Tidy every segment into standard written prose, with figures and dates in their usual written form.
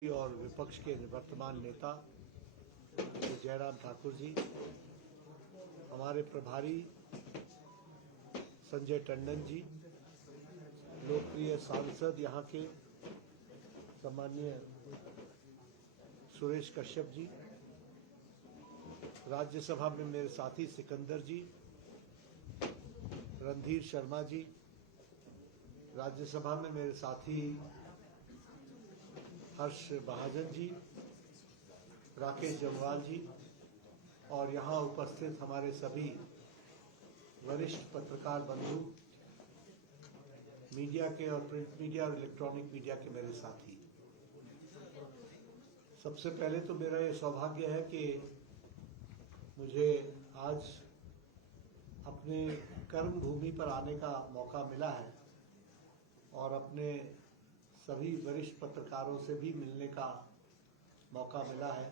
और विपक्ष के निवर्तमान नेता जयराम ठाकुर जी, हमारे प्रभारी संजय टंडन जी, लोकप्रिय सांसद यहाँ के सम्माननीय सुरेश कश्यप जी, राज्यसभा में मेरे साथी सिकंदर जी, रणधीर शर्मा जी, राज्यसभा में मेरे साथी हर्ष महाजन जी, राकेश जमवाल जी और यहाँ उपस्थित हमारे सभी वरिष्ठ पत्रकार बंधु, मीडिया के और प्रिंट मीडिया और इलेक्ट्रॉनिक मीडिया के मेरे साथी। सबसे पहले तो मेरा ये सौभाग्य है कि मुझे आज अपने कर्म भूमि पर आने का मौका मिला है और अपने सभी वरिष्ठ पत्रकारों से भी मिलने का मौका मिला है।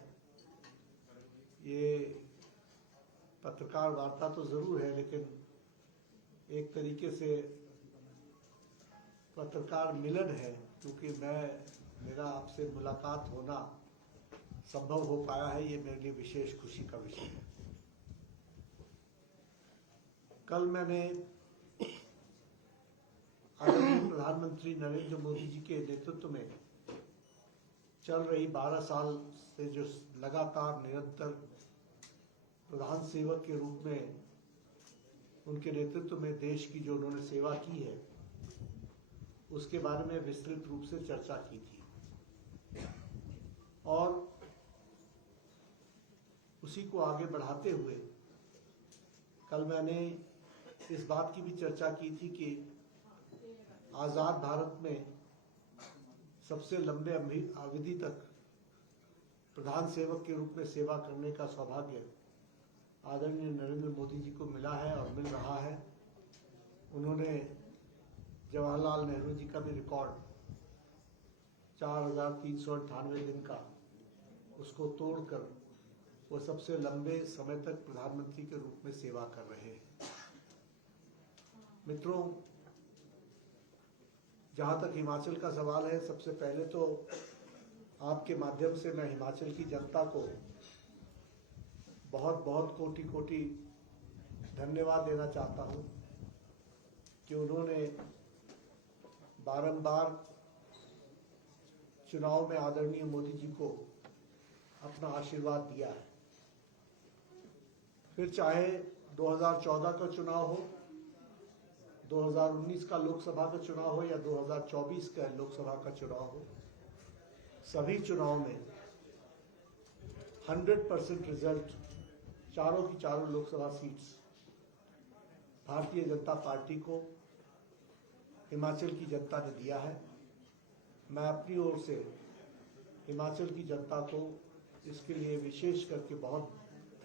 ये पत्रकार वार्ता तो ज़रूर है, लेकिन एक तरीके से पत्रकार मिलन है, क्योंकि मेरा आपसे मुलाकात होना संभव हो पाया है। ये मेरे लिए विशेष खुशी का विषय है। कल मैंने आदरणीय प्रधानमंत्री नरेंद्र मोदी जी के नेतृत्व में चल रही 12 साल से जो लगातार निरंतर प्रधान सेवक के रूप में उनके नेतृत्व में देश की जो उन्होंने सेवा की है, उसके बारे में विस्तृत रूप से चर्चा की थी और उसी को आगे बढ़ाते हुए कल मैंने इस बात की भी चर्चा की थी कि आज़ाद भारत में सबसे लंबे अवधि तक प्रधान सेवक के रूप में सेवा करने का सौभाग्य आदरणीय नरेंद्र मोदी जी को मिला है और मिल रहा है। उन्होंने जवाहरलाल नेहरू जी का भी रिकॉर्ड 4,398 दिन का उसको तोड़कर वो सबसे लंबे समय तक प्रधानमंत्री के रूप में सेवा कर रहे हैं। मित्रों, जहाँ तक हिमाचल का सवाल है, सबसे पहले तो आपके माध्यम से मैं हिमाचल की जनता को बहुत बहुत कोटि कोटि धन्यवाद देना चाहता हूँ कि उन्होंने बारंबार चुनाव में आदरणीय मोदी जी को अपना आशीर्वाद दिया है। फिर चाहे 2014 का चुनाव हो, 2019 का लोकसभा का चुनाव हो या 2024 का लोकसभा का चुनाव हो, सभी चुनाव में 100% रिजल्ट चारों की चारों लोकसभा सीट्स भारतीय जनता पार्टी को हिमाचल की जनता ने दिया है। मैं अपनी ओर से हिमाचल की जनता को इसके लिए विशेष करके बहुत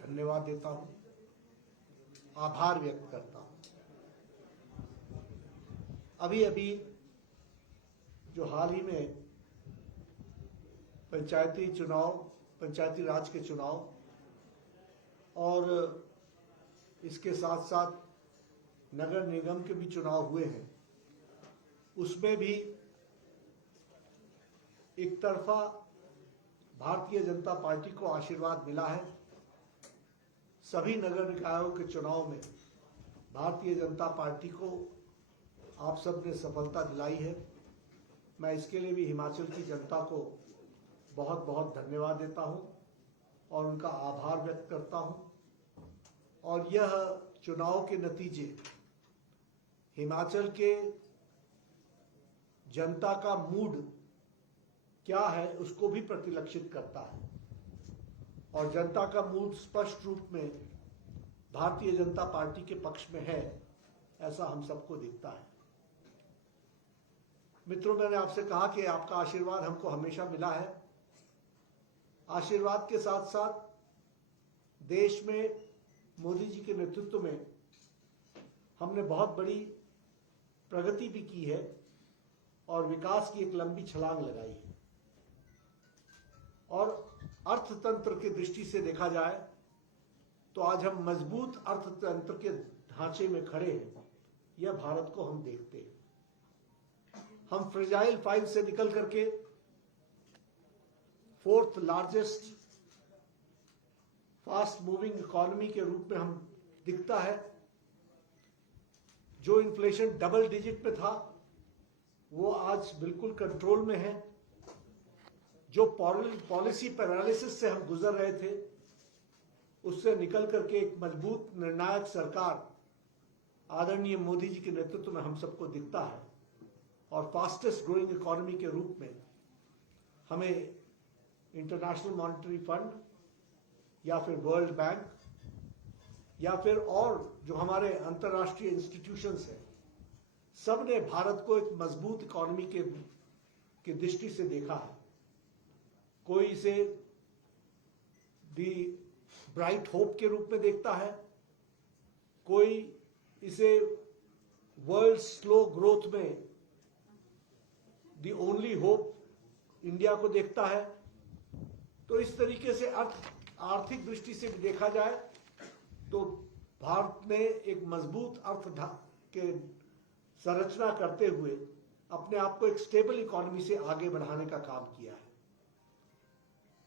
धन्यवाद देता हूँ, आभार व्यक्त करता हूँ। अभी जो हाल ही में पंचायती राज के चुनाव और इसके साथ साथ नगर निगम के भी चुनाव हुए हैं, उसमें भी एक तरफा भारतीय जनता पार्टी को आशीर्वाद मिला है। सभी नगर निकायों के चुनाव में भारतीय जनता पार्टी को आप सब ने सफलता दिलाई है। मैं इसके लिए भी हिमाचल की जनता को बहुत बहुत धन्यवाद देता हूं और उनका आभार व्यक्त करता हूं। और यह चुनाव के नतीजे हिमाचल के जनता का मूड क्या है उसको भी प्रतिलक्षित करता है और जनता का मूड स्पष्ट रूप में भारतीय जनता पार्टी के पक्ष में है, ऐसा हम सबको दिखता है। मित्रों, मैंने आपसे कहा कि आपका आशीर्वाद हमको हमेशा मिला है। आशीर्वाद के साथ साथ देश में मोदी जी के नेतृत्व में हमने बहुत बड़ी प्रगति भी की है और विकास की एक लंबी छलांग लगाई है। और अर्थतंत्र की दृष्टि से देखा जाए तो आज हम मजबूत अर्थतंत्र के ढांचे में खड़े हैं। यह भारत को हम देखते हैं। हम फ्रेजाइल 5 से निकल करके fourth largest fast moving economy के रूप में हम दिखता है। जो इन्फ्लेशन डबल डिजिट पे था वो आज बिल्कुल कंट्रोल में है। जो पॉलिसी पैरालिसिस से हम गुजर रहे थे उससे निकल करके एक मजबूत निर्णायक सरकार आदरणीय मोदी जी के नेतृत्व में हम सबको दिखता है। और फास्टेस्ट ग्रोइंग इकोनॉमी के रूप में हमें इंटरनेशनल मॉनेटरी फंड या फिर वर्ल्ड बैंक या फिर और जो हमारे अंतर्राष्ट्रीय इंस्टीट्यूशंस हैं, सब ने भारत को एक मजबूत इकोनॉमी के दृष्टि से देखा है। कोई इसे दी ब्राइट होप के रूप में देखता है, कोई इसे वर्ल्ड स्लो ग्रोथ में दी ओनली होप इंडिया को देखता है। तो इस तरीके से आर्थिक दृष्टि से भी देखा जाए तो भारत ने एक मजबूत अर्थ के संरचना करते हुए अपने आप को एक स्टेबल इकोनॉमी से आगे बढ़ाने का काम किया है।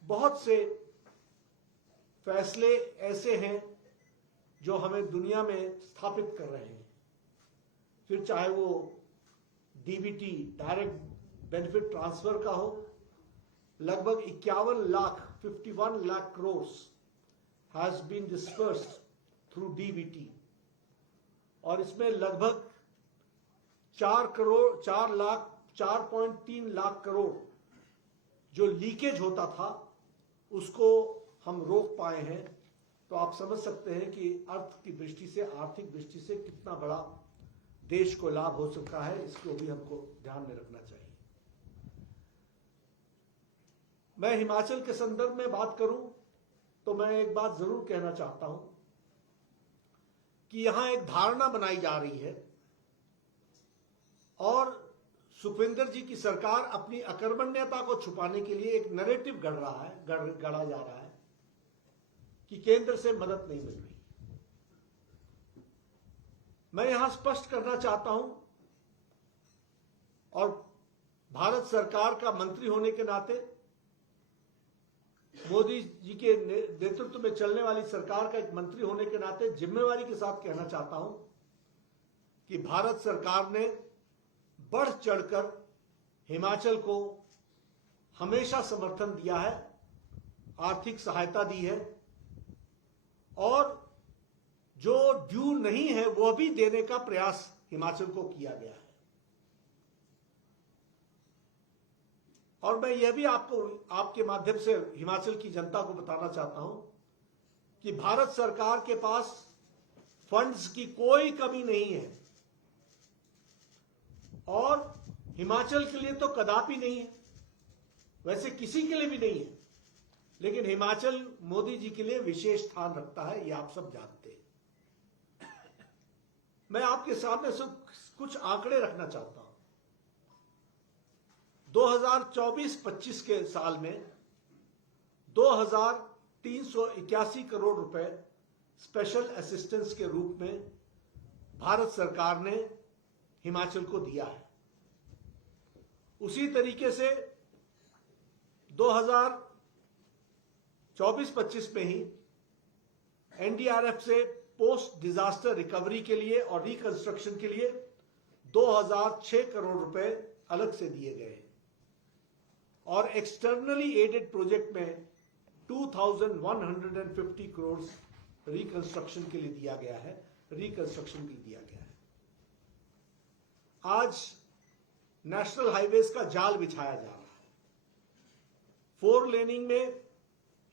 बहुत से फैसले ऐसे हैं जो हमें दुनिया में स्थापित कर रहे हैं, फिर चाहे वो डीबीटी डायरेक्ट बेनिफिट ट्रांसफर का हो। लगभग 51 lakh crore has been dispersed through DBT और इसमें लगभग 4.3 लाख करोड़ जो लीकेज होता था उसको हम रोक पाए हैं। तो आप समझ सकते हैं कि अर्थ की दृष्टि से, आर्थिक दृष्टि से कितना बड़ा देश को लाभ हो सकता है, इसको भी हमको ध्यान में रखना चाहिए। मैं हिमाचल के संदर्भ में बात करूं तो मैं एक बात जरूर कहना चाहता हूं कि यहां एक धारणा बनाई जा रही है और सुखविंदर जी की सरकार अपनी अकर्मण्यता को छुपाने के लिए एक नैरेटिव गढ़ा जा रहा है कि केंद्र से मदद नहीं मिल रही। मैं यहां स्पष्ट करना चाहता हूं और भारत सरकार का मंत्री होने के नाते, मोदी जी के नेतृत्व में चलने वाली सरकार का एक मंत्री होने के नाते जिम्मेवारी के साथ कहना चाहता हूं कि भारत सरकार ने बढ़ चढ़कर हिमाचल को हमेशा समर्थन दिया है, आर्थिक सहायता दी है और जो ड्यू नहीं है वो भी देने का प्रयास हिमाचल को किया गया है। और मैं यह भी आपके माध्यम से हिमाचल की जनता को बताना चाहता हूं कि भारत सरकार के पास फंड्स की कोई कमी नहीं है और हिमाचल के लिए तो कदापि नहीं है, वैसे किसी के लिए भी नहीं है, लेकिन हिमाचल मोदी जी के लिए विशेष स्थान रखता है, ये आप सब जानते हैं। मैं आपके सामने कुछ आंकड़े रखना चाहता हूं। 2024-25 के साल में 2381 करोड़ रुपए स्पेशल असिस्टेंस के रूप में भारत सरकार ने हिमाचल को दिया है। उसी तरीके से 2024-25 में ही एनडीआरएफ से पोस्ट डिजास्टर रिकवरी के लिए और रिकंस्ट्रक्शन के लिए 2006 करोड़ रुपए अलग से दिए गए और एक्सटर्नली एडेड प्रोजेक्ट में 2150 करोड़ रिकंस्ट्रक्शन के लिए दिया गया है, रिकंस्ट्रक्शन के लिए दिया गया है। आज नेशनल हाईवेज का जाल बिछाया जा रहा है। 4 लेनिंग में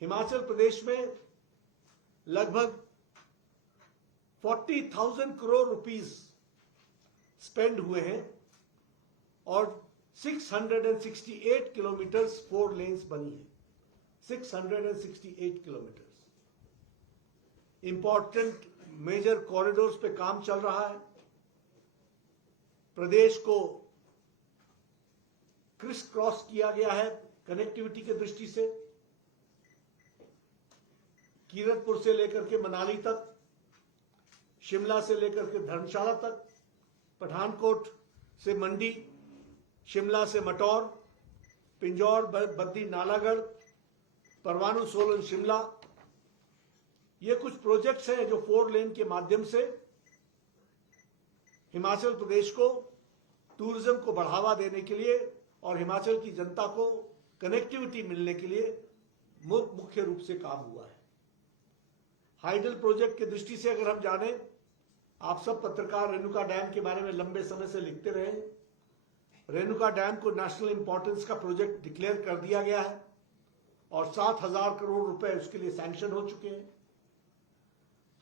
हिमाचल प्रदेश में लगभग 40,000 करोड़ रुपीस स्पेंड हुए हैं और 668 किलोमीटर्स 4 लेन्स बनी है। 668 किलोमीटर्स इंपॉर्टेंट मेजर कॉरिडोर्स पे काम चल रहा है। प्रदेश को क्रिस क्रॉस किया गया है कनेक्टिविटी की दृष्टि से। कीरतपुर से लेकर के मनाली तक, शिमला से लेकर के धर्मशाला तक, पठानकोट से मंडी, शिमला से मटौर, पिंजौर, बद्दी, नालागढ़, परवाणु सोलन शिमला, ये कुछ प्रोजेक्ट्स हैं जो 4 लेन के माध्यम से हिमाचल प्रदेश को टूरिज्म को बढ़ावा देने के लिए और हिमाचल की जनता को कनेक्टिविटी मिलने के लिए मुख्य रूप से काम हुआ है। हाइडल प्रोजेक्ट की दृष्टि से अगर हम जाने, आप सब पत्रकार रेणुका डैम के बारे में लंबे समय से लिखते रहे। रेणुका डैम को नेशनल इंपॉर्टेंस का प्रोजेक्ट डिक्लेयर कर दिया गया है और 7,000 करोड़ रुपए उसके लिए सैंक्शन हो चुके हैं।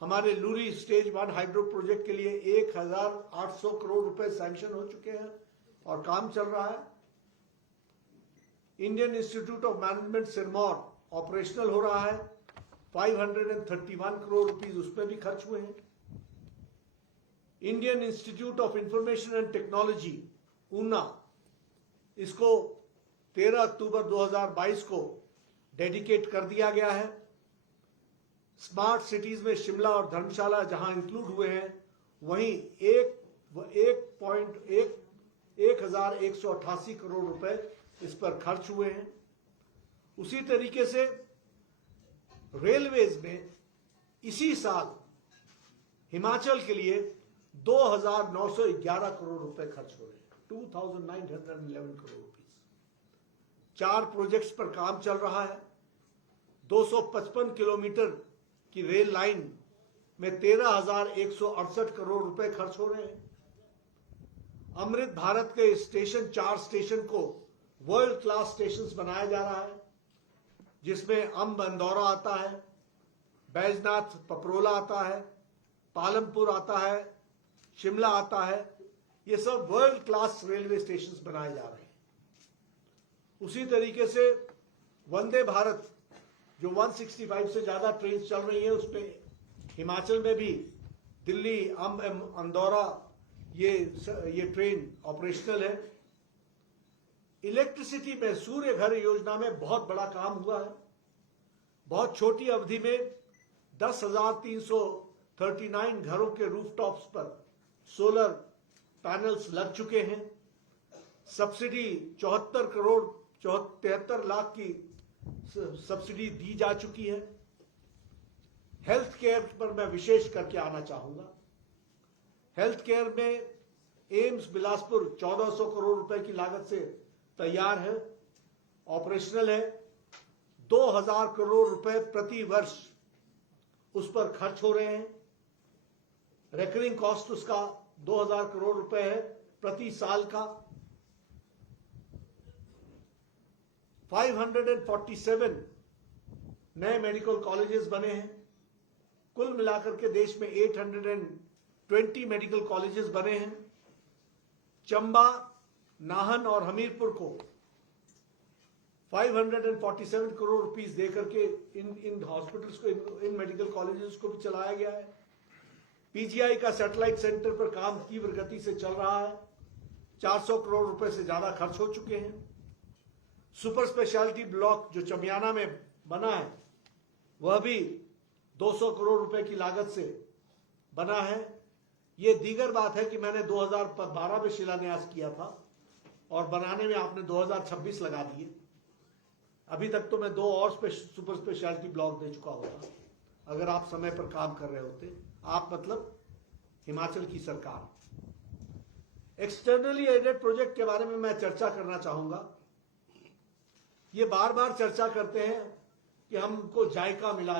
हमारे लूरी स्टेज 1 हाइड्रो प्रोजेक्ट के लिए 1,800 करोड़ रुपए सैंक्शन हो चुके हैं और काम चल रहा है। Indian institute of management Sirmaur operational हो रहा है, 531 करोड़ रुपीस उसमें भी खर्च हुए हैं। Indian institute of information and technology Una, इसको 13 अक्टूबर 2022 को डेडिकेट कर दिया गया है। स्मार्ट सिटीज में शिमला और धर्मशाला जहां इंक्लूड हुए हैं, वहीं 1,188 करोड़ रुपए इस पर खर्च हुए हैं। उसी तरीके से रेलवेज में इसी साल हिमाचल के लिए 2,911 करोड़ रुपए खर्च हो रहे हैं, 2,911 करोड़ रुपीस। 4 प्रोजेक्ट्स पर काम चल रहा है। 255 किलोमीटर की रेल लाइन में 13,168 करोड़ रुपए खर्च हो रहे हैं। अमृत भारत के स्टेशन 4 स्टेशन को वर्ल्ड क्लास स्टेशंस बनाया जा रहा है, जिसमें अंब अंदौरा आता है, बैजनाथ पपरोला आता है, पालमपुर आता है, शिमला आता है। ये सब वर्ल्ड क्लास रेलवे स्टेशंस बनाए जा रहे हैं। उसी तरीके से वंदे भारत जो 165 से ज्यादा ट्रेन चल रही है, उसमें हिमाचल में भी दिल्ली अंब अंदौरा ये ट्रेन ऑपरेशनल है। इलेक्ट्रिसिटी में सूर्य घर योजना में बहुत बड़ा काम हुआ है। बहुत छोटी अवधि में 10,339 घरों के रूफटॉप्स पर सोलर पैनल्स लग चुके हैं। सब्सिडी 73 लाख की सब्सिडी दी जा चुकी है। हेल्थ केयर पर मैं विशेष करके आना चाहूंगा। हेल्थ केयर में एम्स बिलासपुर 1,400 करोड़ रुपए की लागत से तैयार है, ऑपरेशनल है। 2,000 करोड़ रुपए प्रति वर्ष उस पर खर्च हो रहे हैं। रेकरिंग कॉस्ट उसका 2,000 करोड़ रुपए है प्रति साल का। 547 नए मेडिकल कॉलेजेस बने हैं। कुल मिलाकर के देश में 820 मेडिकल कॉलेजेस बने हैं। चंबा, नाहन और हमीरपुर को 547 करोड़ रुपीस देकर के इन हॉस्पिटल्स को, इन मेडिकल कॉलेजेस को भी चलाया गया है। पीजीआई का सैटेलाइट सेंटर पर काम तीव्र गति से चल रहा है। 400 करोड़ रुपए से ज्यादा खर्च हो चुके हैं। सुपर स्पेशलिटी ब्लॉक जो चमियाना में बना है, वह भी 200 करोड़ रुपए की लागत से बना है। यह दीगर बात है कि मैंने 2012 में शिलान्यास किया था और बनाने में आपने 2026 लगा दिए। अभी तक तो मैं 2 और सुपर स्पेशलिटी ब्लॉक दे चुका होता अगर आप समय पर काम कर रहे होते। आप मतलब हिमाचल की सरकार। एक्सटर्नली एडेड प्रोजेक्ट के बारे में मैं चर्चा करना चाहूंगा। ये बार बार चर्चा करते हैं कि हमको जायका मिला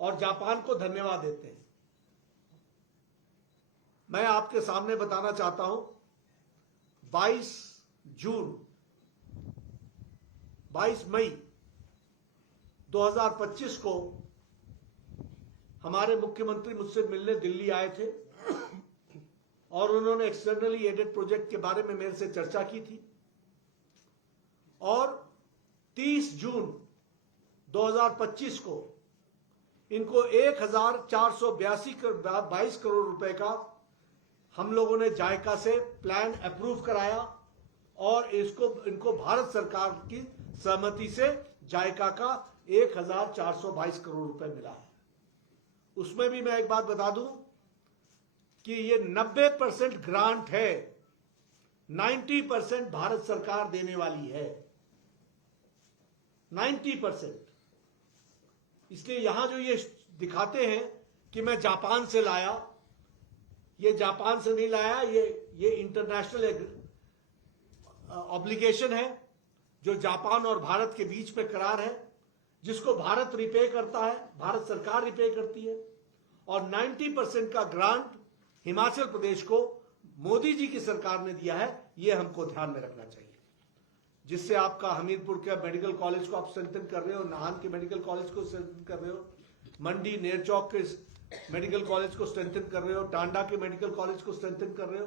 और जापान को धन्यवाद देते हैं। मैं आपके सामने बताना चाहता हूं, 22 मई 2025 को हमारे मुख्यमंत्री मुझसे मिलने दिल्ली आए थे और उन्होंने एक्सटर्नली एडेड प्रोजेक्ट के बारे में मेरे से चर्चा की थी। और 30 जून 2025 को इनको 1,422 करोड़ रुपए का हम लोगों ने जायका से प्लान अप्रूव कराया और इनको भारत सरकार की सहमति से जायका का 1,422 करोड़ रुपए मिला है। उसमें भी मैं एक बात बता दूं कि ये 90% ग्रांट है, 90% भारत सरकार देने वाली है। 90%। इसलिए यहां जो ये दिखाते हैं कि मैं जापान से लाया, ये जापान से नहीं लाया, ये इंटरनेशनल ऑब्लिगेशन है जो जापान और भारत के बीच में करार है, जिसको भारत रिपे करता है, भारत सरकार रिपे करती है। और 90% का ग्रांट हिमाचल प्रदेश को मोदी जी की सरकार ने दिया है। ये हमको ध्यान में रखना चाहिए, जिससे आपका हमीरपुर के मेडिकल कॉलेज को आप स्ट्रेंथन कर रहे हो, नाहन के मेडिकल कॉलेज को स्ट्रेंथन कर रहे हो, मंडी नेरचौक के मेडिकल कॉलेज को स्ट्रेंथन कर रहे हो, टांडा के मेडिकल कॉलेज को स्ट्रेंथन कर रहे हो,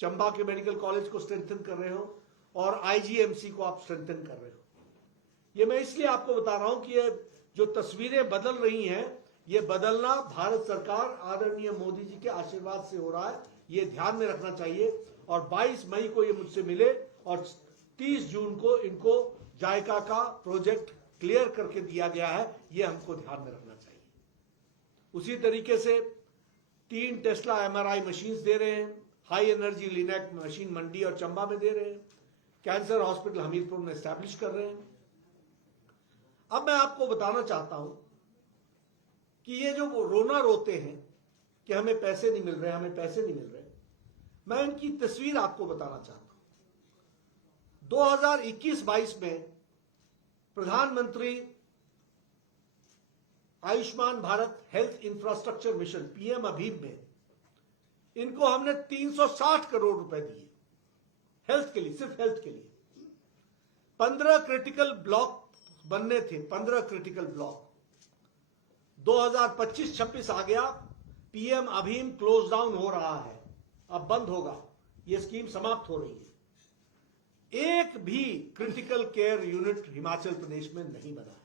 चंबा के मेडिकल कॉलेज को स्ट्रेंथन कर रहे हो, और आईजीएमसी को आप स्ट्रेंथन कर रहे हो। ये मैं इसलिए आपको बता रहा हूं कि ये जो तस्वीरें बदल रही हैं, ये बदलना भारत सरकार आदरणीय मोदी जी के आशीर्वाद से हो रहा है। ये ध्यान में रखना चाहिए। और 22 मई को ये मुझसे मिले और 30 जून को इनको जायका का प्रोजेक्ट क्लियर करके दिया गया है। ये हमको ध्यान में रखना चाहिए। उसी तरीके से 3 टेस्ला एमआरआई मशीन्स दे रहे हैं, हाई एनर्जी लिनैक मशीन मंडी और चंबा में दे रहे हैं, कैंसर हॉस्पिटल हमीरपुर में एस्टैब्लिश कर रहे हैं। अब मैं आपको बताना चाहता हूं कि ये जो रोना रोते हैं कि हमें पैसे नहीं मिल रहे, हमें पैसे नहीं मिल रहे, मैं इनकी तस्वीर आपको बताना चाहता हूं। 2021-22 में प्रधानमंत्री Ayushman Bharat health infrastructure mission PM अभीम में इनको हमने 360 करोड़ रुपए दिए हेल्थ के लिए, सिर्फ हेल्थ के लिए। 15 क्रिटिकल ब्लॉक बनने थे, 15 क्रिटिकल ब्लॉक। 2025-26 आ गया, पीएम अभीम क्लोज डाउन हो रहा है, अब बंद होगा, यह स्कीम समाप्त हो रही है। एक भी critical care unit Himachal Pradesh में नहीं बना है।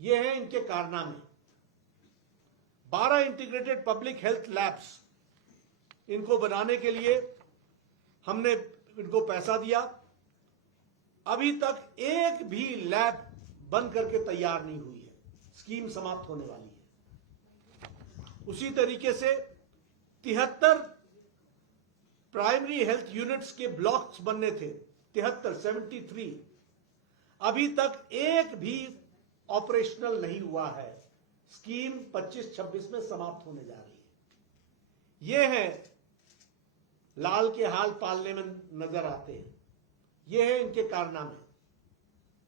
यह है इनके कारनामे। 12 इंटीग्रेटेड पब्लिक हेल्थ लैब्स इनको बनाने के लिए हमने इनको पैसा दिया। अभी तक एक भी लैब बन करके तैयार नहीं हुई है, स्कीम समाप्त होने वाली है। उसी तरीके से 73 प्राइमरी हेल्थ यूनिट्स के ब्लॉक्स बनने थे, 73 अभी तक एक भी ऑपरेशनल नहीं हुआ है। स्कीम 25-26 में समाप्त होने जा रही है। यह है लाल के हाल पालने में नजर आते हैं। यह है इनके कारनामे।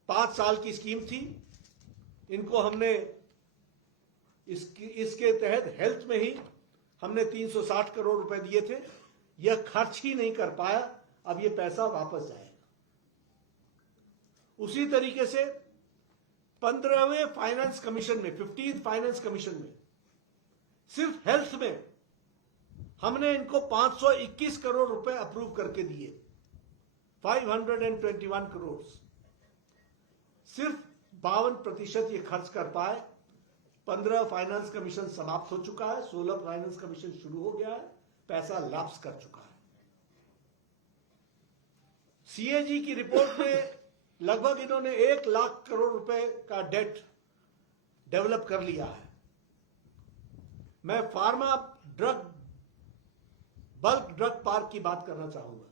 5 साल की स्कीम थी, इनको हमने इसके तहत हेल्थ में ही हमने 360 करोड़ रुपए दिए थे। यह खर्च ही नहीं कर पाया, अब यह पैसा वापस जाएगा। उसी तरीके से 15वें फाइनेंस कमीशन में, 15th फाइनेंस कमीशन में सिर्फ हेल्थ में हमने इनको 521 करोड़ रुपए अप्रूव करके दिए, 521 करोड़। सिर्फ 52% ये खर्च कर पाए। 15 फाइनेंस कमीशन समाप्त हो चुका है, 16 फाइनेंस कमीशन शुरू हो गया है, पैसा लैप्स कर चुका है। सीएजी की रिपोर्ट में लगभग इन्होंने 1 लाख करोड़ रुपए का डेट डेवलप कर लिया है। मैं pharma drug, bulk drug park की बात करना चाहूंगा।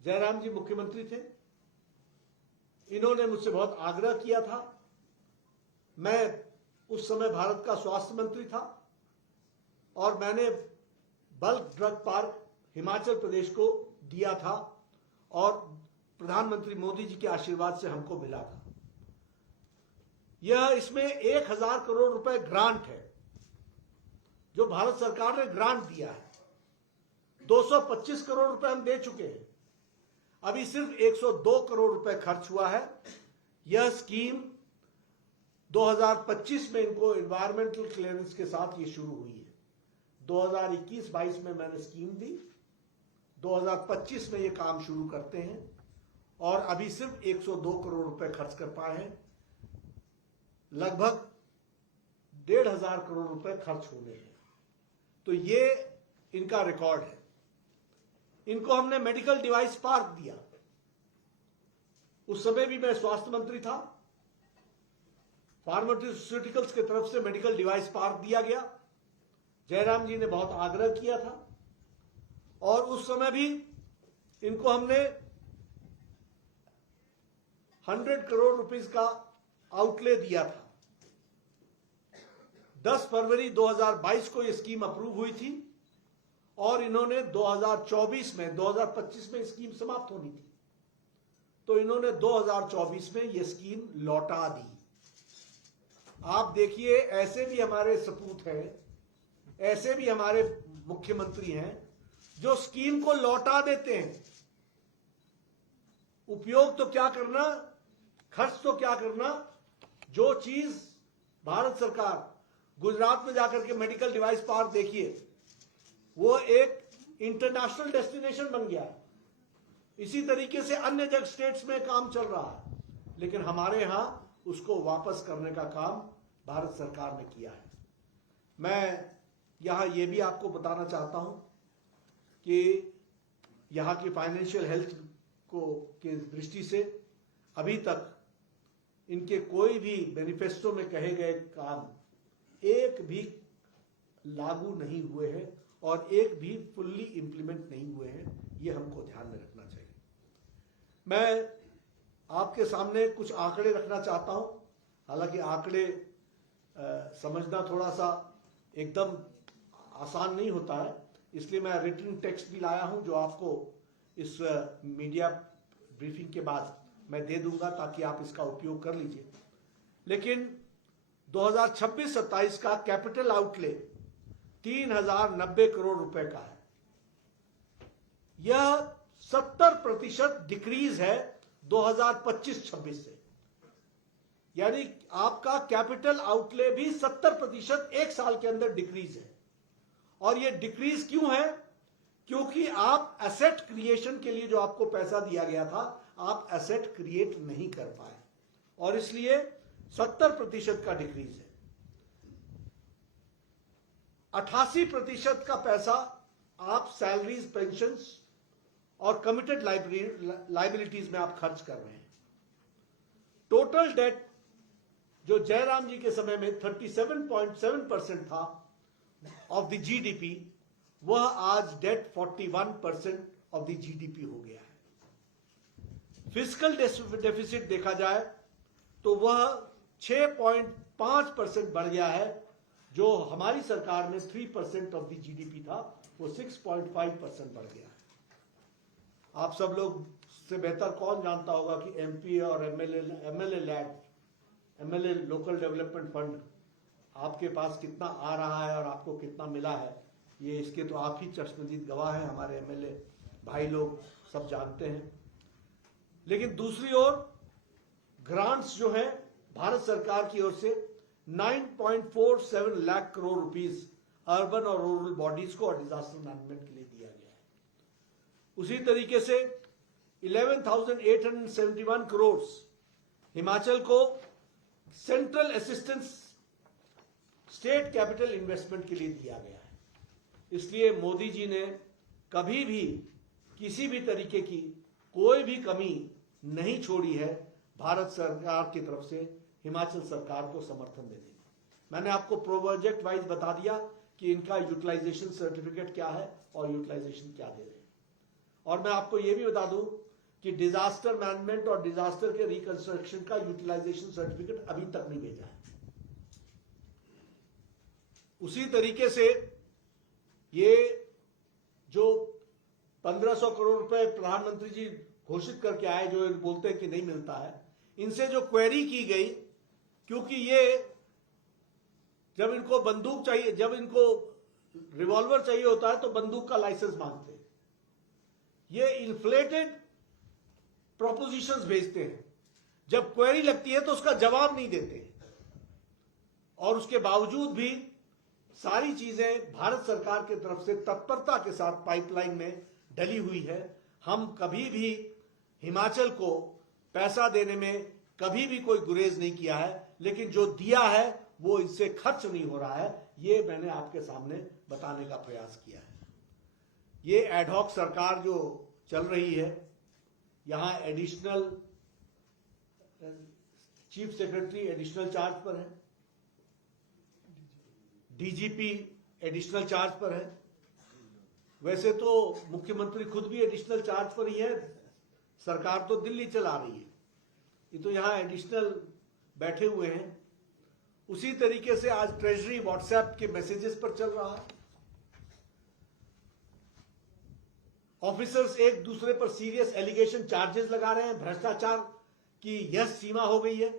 जयराम जी मुख्यमंत्री थे, इन्होंने मुझसे बहुत आग्रह किया था। मैं उस समय भारत का स्वास्थ्य मंत्री था और मैंने bulk drug park Himachal Pradesh को दिया था और प्रधानमंत्री मोदी जी के आशीर्वाद से हमको मिला था। यह इसमें 1000 करोड़ रुपए ग्रांट है जो भारत सरकार ने ग्रांट दिया है। 225 करोड़ रुपए हम दे चुके हैं, अभी सिर्फ 102 करोड़ रुपए खर्च हुआ है। यह स्कीम 2025 में इनको एनवायरमेंटल क्लियरेंस के साथ ये शुरू हुई है। 2021-22 में मैंने स्कीम दी, 2025 में ये काम शुरू करते हैं और अभी सिर्फ 102 करोड़ रुपए खर्च कर पाए हैं। लगभग 1500 करोड़ रुपए खर्च होने हैं। तो ये इनका रिकॉर्ड है। इनको हमने मेडिकल डिवाइस पार्क दिया, उस समय भी मैं स्वास्थ्य मंत्री था। फार्मास्यूटिकल्स की तरफ से मेडिकल डिवाइस पार्क दिया गया। जयराम जी ने बहुत आग्रह किया था और उस समय भी इनको हमने 100 करोड़ रुपीस का आउटले दिया था। 10 फरवरी 2022 को यह स्कीम अप्रूव हुई थी और इन्होंने 2024 में 2025 में स्कीम समाप्त होनी थी, तो इन्होंने 2024 में यह स्कीम लौटा दी। आप देखिए, ऐसे भी हमारे सपूत हैं, ऐसे भी हमारे मुख्यमंत्री हैं जो स्कीम को लौटा देते हैं। उपयोग तो क्या करना, खर्च तो क्या करना। जो चीज भारत सरकार, गुजरात में जाकर के मेडिकल डिवाइस पार्क देखिए, वो एक इंटरनेशनल डेस्टिनेशन बन गया है। इसी तरीके से अन्य जगह स्टेट्स में काम चल रहा है, लेकिन हमारे यहां उसको वापस करने का काम भारत सरकार ने किया है। मैं यहां यह भी आपको बताना चाहता हूं कि यहां की फाइनेंशियल हेल्थ को की दृष्टि से अभी तक इनके कोई भी मैनिफेस्टो में कहे गए काम एक भी लागू नहीं हुए हैं और एक भी फुल्ली इंप्लीमेंट नहीं हुए हैं। ये हमको ध्यान में रखना चाहिए। मैं आपके सामने कुछ आंकड़े रखना चाहता हूं। हालांकि आंकड़े समझना थोड़ा सा एकदम आसान नहीं होता है, इसलिए मैं रिटन टेक्स्ट भी लाया हूं जो आपको इस मीडिया ब्रीफिंग के बाद मैं दे दूंगा ताकि आप इसका उपयोग कर लीजिए। लेकिन 2026-27 का कैपिटल आउटले 3090 करोड़ रुपए का है। यह 70% डिक्रीज है 2025-26 से। यानी आपका कैपिटल आउटले भी 70% एक साल के अंदर डिक्रीज है। और यह डिक्रीज क्यों है? क्योंकि आप एसेट क्रिएशन के लिए जो आपको पैसा दिया गया था, आप एसेट क्रिएट नहीं कर पाए और इसलिए 70% का डिक्रीज है। 88% का पैसा आप सैलरीज, पेंशन्स और कमिटेड लाइबिलिटीज में आप खर्च कर रहे हैं। टोटल डेट जो जयराम जी के समय में 37.7% था ऑफ द जीडीपी, वह आज डेट 41% ऑफ द जीडीपी हो गया है। फिस्कल डेफिसिट देखा जाए तो वह 6.5% बढ़ गया है। जो हमारी सरकार में 3% ऑफ द जीडीपी था, वो 6.5% बढ़ गया है। आप सब लोग से बेहतर कौन जानता होगा कि एमपी और एमएलए लोकल डेवलपमेंट फंड आपके पास कितना आ रहा है और आपको कितना मिला है। ये इसके तो आप ही चश्मदीद गवाह हैं, हमारे एमएलए भाई लोग सब जानते हैं। लेकिन दूसरी ओर ग्रांट्स जो है भारत सरकार की ओर से 9.47 लाख करोड़ रुपीस अर्बन और रूरल बॉडीज को और डिजास्टर मैनेजमेंट के लिए दिया गया है। उसी तरीके से 11,871 करोड़ हिमाचल को central assistance state capital investment के लिए दिया गया है। इसलिए मोदी जी ने कभी भी किसी भी तरीके की कोई भी कमी नहीं छोड़ी है भारत सरकार की तरफ से हिमाचल सरकार को समर्थन देने में। मैंने आपको प्रोजेक्ट वाइज बता दिया कि इनका यूटिलाइजेशन सर्टिफिकेट क्या है और यूटिलाइजेशन क्या दे रहे हैं। और मैं आपको यह भी बता दूं कि डिजास्टर मैनेजमेंट और डिजास्टर के रिकंस्ट्रक्शन का यूटिलाइजेशन सर्टिफिकेट अभी तक नहीं भेजा है। उसी तरीके से ये जो 1500 करोड़ रुपए प्रधानमंत्री जी घोषित करके आए, जो बोलते हैं कि नहीं मिलता है, इनसे जो क्वेरी की गई, क्योंकि ये जब इनको बंदूक चाहिए, जब इनको रिवॉल्वर चाहिए होता है तो बंदूक का लाइसेंस मांगते हैं। ये इन्फ्लेटेड प्रोपोजिशंस भेजते हैं। जब क्वेरी लगती है तो उसका जवाब नहीं देते और उसके बावजूद भी सारी चीजें भारत सरकार की तरफ से तत्परता के साथ पाइपलाइन में डली हुई है। हम कभी भी हिमाचल को पैसा देने में कभी भी कोई गुरेज नहीं किया है, लेकिन जो दिया है वो इससे खर्च नहीं हो रहा है। ये मैंने आपके सामने बताने का प्रयास किया है। ये एडहॉक सरकार जो चल रही है, यहां additional chief secretary additional charge पर है, डीजीपी एडिशनल चार्ज पर है। वैसे तो मुख्यमंत्री खुद भी एडिशनल चार्ज पर ही है, सरकार तो दिल्ली चला रही है। ये तो यहाँ एडिशनल बैठे हुए हैं, उसी तरीके से आज ट्रेजरी व्हाट्सएप के मैसेजेस पर चल रहा है। ऑफिसर्स एक दूसरे पर सीरियस एलिगेशन चार्जेस लगा रहे हैं, भ्रष्टाचार की यह सीमा हो गई है,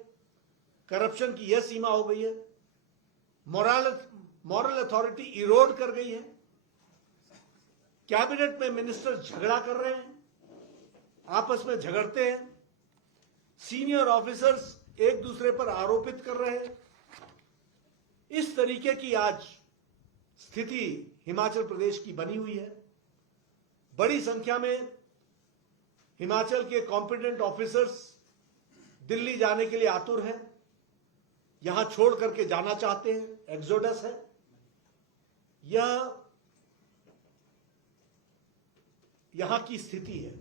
करप्शन की यह सीमा हो गई है, मॉरल अथॉरिटी इरोड कर गई है। कैबिनेट में मिनिस्टर झगड़ा कर रहे हैं, आपस में झगड़ते हैं, सीनियर ऑफिसर्स एक दूसरे पर आरोपित कर रहे हैं। इस तरीके की आज स्थिति हिमाचल प्रदेश की बनी हुई है। बड़ी संख्या में हिमाचल के कॉम्पिटेंट ऑफिसर्स दिल्ली जाने के लिए आतुर हैं, यहां छोड़ करके जाना चाहते हैं, एक्सोडस है। यह यहां की स्थिति है।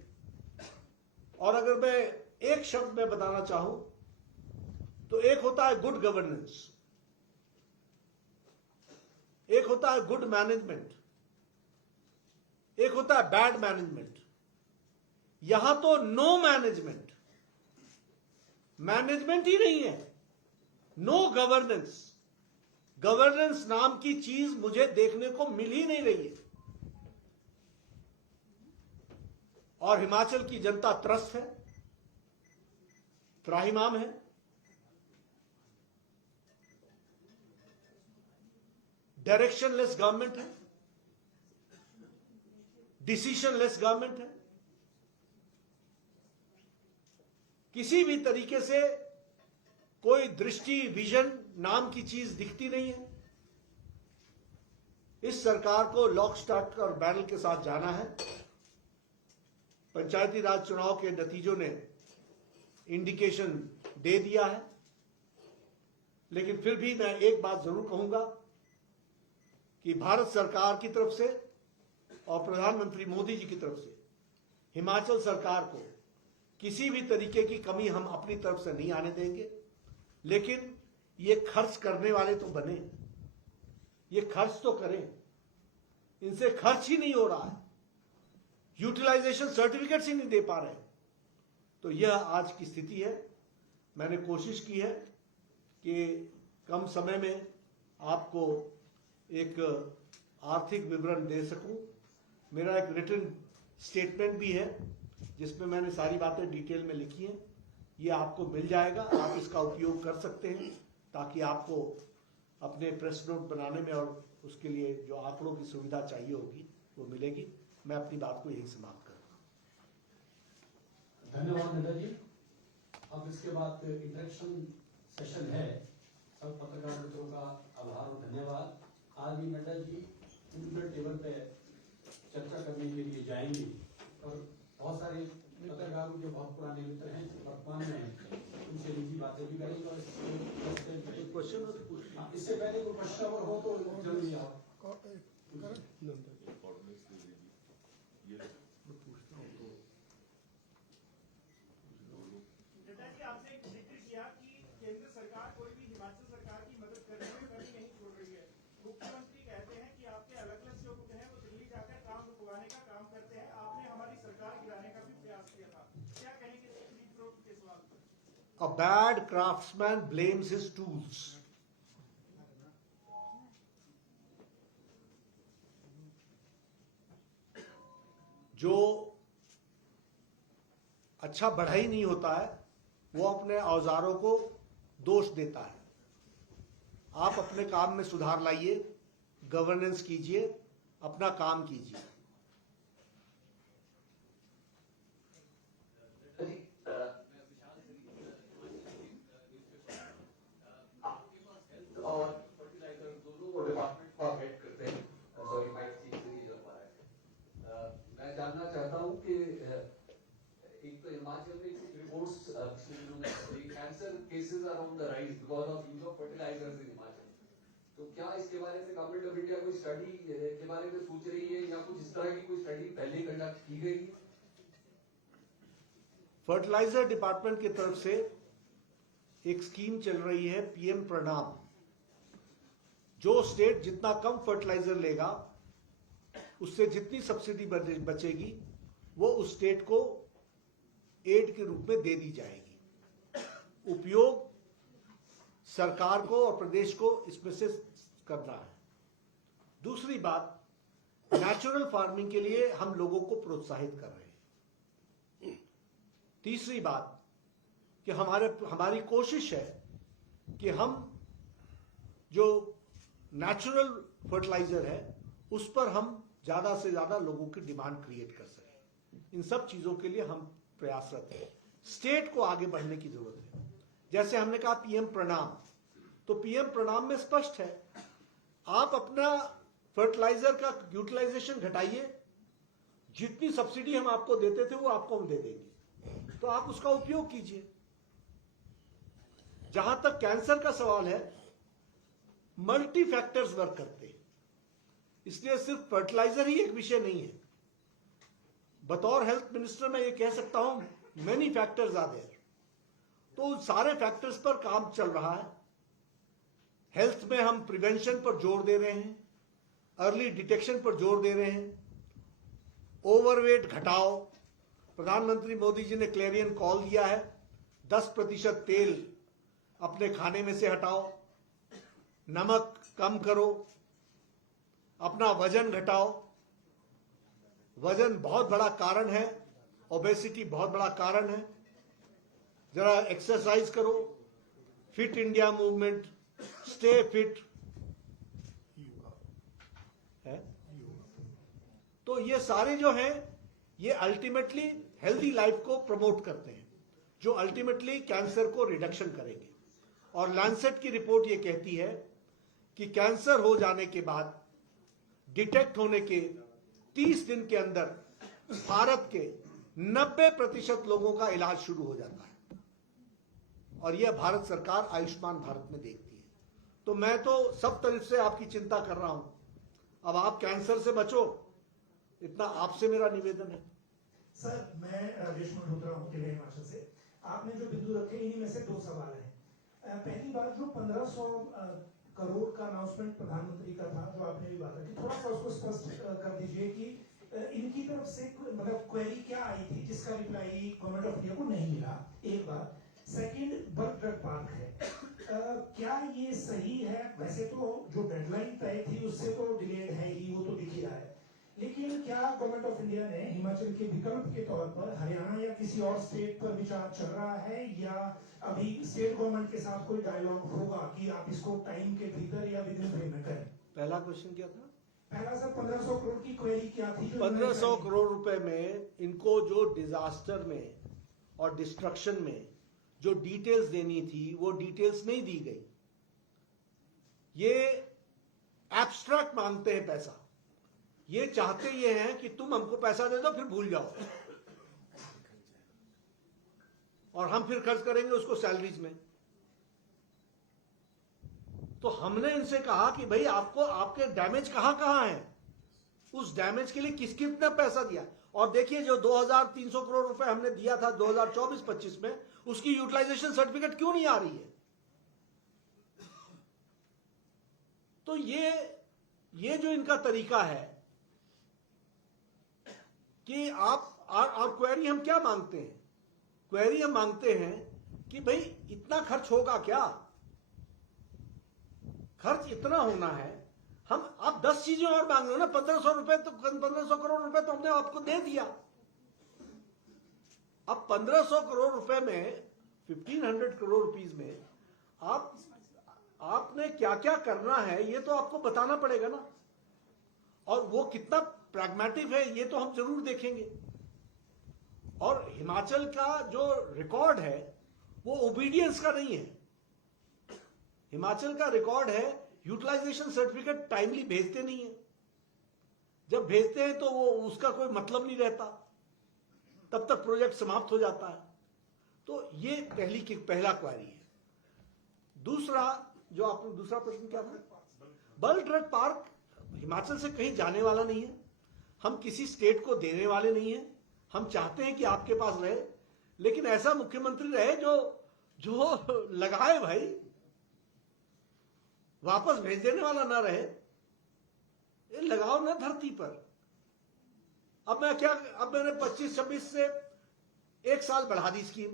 और अगर मैं एक शब्द में बताना चाहूं तो एक होता है गुड गवर्नेंस, एक होता है गुड मैनेजमेंट, एक होता है बैड मैनेजमेंट। यहां तो नो मैनेजमेंट, मैनेजमेंट ही नहीं है, नो गवर्नेंस। गवर्नेंस नाम की चीज मुझे देखने को मिल ही नहीं रही है। और हिमाचल की जनता त्रस्त है, त्राहिमाम है। डायरेक्शनलेस गवर्नमेंट है, डिसीजनलेस गवर्नमेंट है। किसी भी तरीके से कोई दृष्टि, विजन नाम की चीज दिखती नहीं है। इस सरकार को लॉक स्टार्ट और बैरल के साथ जाना है। पंचायती राज चुनाव के नतीजों ने इंडिकेशन दे दिया है, लेकिन फिर भी मैं एक बात जरूर कहूंगा कि भारत सरकार की तरफ से और प्रधानमंत्री मोदी जी की तरफ से हिमाचल सरकार को किसी भी तरीके की कमी हम अपनी तरफ से नहीं आने देंगे। लेकिन ये खर्च करने वाले तो बने, ये खर्च तो करें। इनसे खर्च ही नहीं हो रहा है, यूटिलाइजेशन सर्टिफिकेट्स ही नहीं दे पा रहे। तो यह आज की स्थिति है। मैंने कोशिश की है कि कम समय में आपको एक आर्थिक विवरण दे सकूं। मेरा एक रिटन स्टेटमेंट भी है जिसमें मैंने सारी बातें डिटेल में लिखी हैं। ये आपको मिल जाएगा, आप इसका उपयोग कर सकते हैं ताकि आपको अपने प्रेस नोट बनाने में और उसके लिए जो आंकड़ों की सुविधा चाहिए होगी वो मिलेगी। मैं अपनी बात को यही समाप्त करूंगा। धन्यवाद नड्डा जी। अब इसके बाद इंटरेक्शन सेशन है। सब पत्रकार मित्रों का आभार और धन्यवाद। आज ही नड्डा जी उनके टेबल पे चर्चा करने के लिए जाएंगे और बहुत सारे पत्रकारों के बहुत पुराने मित्र हैं वर्तमान में, उनसे निजी बातें भी करेंगे। और इससे पहले कोई प्रश्न अगर हो तो जरूरी आओ। आपसे जिक्र किया कि केंद्र सरकार कोई भी हिमाचल सरकार की मदद करने में कमी नहीं छोड़ रही है। मुख्यमंत्री कहते हैं कि आपके अलग-अलग जो लोग हैं वो दिल्ली जाकर काम रुकवाने का काम करते हैं। आपने हमारी सरकार गिराने का भी प्रयास किया था। क्या कहेंगे के सवाल पर? A bad craftsman blames his tools. जो अच्छा बढ़ाई नहीं होता है वो अपने औजारों को दोष देता है। आप अपने काम में सुधार लाइए, गवर्नेंस कीजिए, अपना काम कीजिए। और फर्टिलाइजर दोनों डिपार्टमेंट को आप हेड करते हैं। सॉरी माइक ठीक से नहीं चल पा रहा है। मैं जानना चाहता हूं कि एक तो हिमाचल में रिपोर्ट्स पिछले दिनों में cancer cases are on the rise because of use of fertilisers in Himachal. तो क्या इसके बारे में गवर्नमेंट ऑफ इंडिया कोई स्टडी के बारे में सोच रही है या कुछ इस तरह की कोई स्टडी पहले कंडक्ट की गई? फर्टिलाइजर डिपार्टमेंट की तरफ से एक स्कीम चल रही है पीएम प्रणाम। जो स्टेट जितना कम फर्टिलाइजर लेगा उससे जितनी सब्सिडी बचेगी वो उस स्टेट को एड के रूप में दे दी जाएगी। उपयोग सरकार को और प्रदेश को इसमें से करना है। दूसरी बात, नेचुरल फार्मिंग के लिए हम लोगों को प्रोत्साहित कर रहे हैं। तीसरी बात कि हमारी कोशिश है कि हम जो नेचुरल फर्टिलाइजर है उस पर हम ज्यादा से ज्यादा लोगों की डिमांड क्रिएट कर सकें। इन सब चीजों के लिए हम प्रयासरत हैं। स्टेट को आगे बढ़ने की जरूरत है। जैसे हमने कहा पीएम प्रणाम, तो पीएम प्रणाम में स्पष्ट है, आप अपना फर्टिलाइजर का यूटिलाइजेशन घटाइए, जितनी सब्सिडी हम आपको देते थे वो आपको हम दे देंगे, तो आप उसका उपयोग कीजिए। जहां तक कैंसर का सवाल है, मल्टी फैक्टर्स वर्क करते हैं, इसलिए सिर्फ फर्टिलाइजर ही एक विषय नहीं है। बतौर हेल्थ मिनिस्टर मैं ये कह सकता हूं, मेनी फैक्टर्स आर देयर, तो सारे फैक्टर्स पर काम चल रहा है। हेल्थ में हम प्रिवेंशन पर जोर दे रहे हैं, अर्ली डिटेक्शन पर जोर दे रहे हैं, ओवरवेट घटाओ। प्रधानमंत्री मोदी जी ने क्लेरियन कॉल दिया है, 10% तेल अपने खाने में से हटाओ, नमक कम करो, अपना वजन घटाओ। वजन बहुत बड़ा कारण है, ओबेसिटी बहुत बड़ा कारण है। जरा एक्सरसाइज करो, fit India movement, stay fit है। तो ये सारे जो हैं, ये अल्टीमेटली हेल्दी लाइफ को प्रमोट करते हैं, जो अल्टीमेटली कैंसर को रिडक्शन करेंगे। और लैंसेट की रिपोर्ट ये कहती है कि कैंसर हो जाने के बाद डिटेक्ट होने के 30 दिन के अंदर भारत के 90% लोगों का इलाज शुरू हो जाता है, और यह भारत सरकार आयुष्मान भारत में देखती है। तो मैं तो सब तरफ से आपकी चिंता कर रहा हूं। अब आप कैंसर से बचो, इतना आपसे मेरा निवेदन है। सर, मैं राजेश मल्होत्रा हूं किले हिमाचल से। आपने जो बिंदु रखे, इन्हीं में से 2 सवाल हैं। पहली बात, जो 1500 करोड़ का अनाउंसमेंट प्रधानमंत्री का था, जो आपने भी बात रखी, थोड़ा सा उसको स्पष्ट कर दीजिए कि इनकी तरफ से मतलब क्वेरी क्या आई थी जिसका रिप्लाई गवर्नमेंट ऑफ इंडिया को नहीं मिला, एक बात। सेकंड, बर्ड ड्रग पार्क है, क्या ये सही है? वैसे तो जो डेडलाइन तय थी उससे तो डिलेड है ही, वो तो दिख ही रहा है, लेकिन क्या गवर्नमेंट ऑफ इंडिया ने हिमाचल के विकल्प के तौर पर हरियाणा या किसी और स्टेट पर विचार चल रहा है, या अभी स्टेट गवर्नमेंट के साथ कोई डायलॉग होगा कि आप इसको टाइम के भीतर या विद इन फ्रेम में करें? पहला क्वेश्चन क्या था? पहला सर, 1500 करोड़ की क्वेरी क्या थी? 1500 करोड़ रुपए में इनको जो डिजास्टर में और डिस्ट्रक्शन में जो डिटेल्स देनी थी, वो डिटेल्स नहीं दी गई। ये एब्स्ट्रैक्ट मांगते हैं पैसा। ये चाहते ये हैं कि तुम हमको पैसा दे दो, फिर भूल जाओ, और हम फिर खर्च करेंगे उसको सैलरीज में। तो हमने इनसे कहा कि भाई आपको आपके डैमेज कहां कहां है, उस डैमेज के लिए कितना पैसा दिया। और देखिए, जो 2300 करोड़ रुपए हमने दिया था 2024-25 में, उसकी यूटिलाइजेशन सर्टिफिकेट क्यों नहीं आ रही है? तो ये जो इनका तरीका है कि आप और क्वेरी हम क्या मांगते हैं? क्वेरी हम मांगते हैं कि भाई इतना खर्च होगा क्या? खर्च इतना होना है, हम आप 10 चीजें और मांग लो ना। 1500 रुपए तो 1500 करोड़ रुपए तो हमने आपको दे दिया। अब 1500 करोड़ रुपए में 1500 करोड़ रुपीस में आपने क्या क्या करना है, ये तो आपको बताना पड़ेगा ना। और वो कितना प्रैग्मेटिक है ये तो हम जरूर देखेंगे। और हिमाचल का जो रिकॉर्ड है वो ओबीडियंस का नहीं है। हिमाचल का रिकॉर्ड है यूटिलाइजेशन सर्टिफिकेट टाइमली भेजते नहीं है। जब भेजते हैं तो वो उसका कोई मतलब नहीं रहता, तब तक प्रोजेक्ट समाप्त हो जाता है। तो ये पहला क्वेरी है। दूसरा, जो आपने दूसरा प्रश्न क्या था? बर्ड ड्रग पार्क हिमाचल से कहीं जाने वाला नहीं है। हम किसी स्टेट को देने वाले नहीं है। हम चाहते हैं कि आपके पास रहे, लेकिन ऐसा मुख्यमंत्री रहे जो लगाए भाई, वापस भेज देने वाला ना रहे। ये लगाओ ना धरती पर। अब मैंने 25-26 से 1 साल बढ़ा दी स्कीम।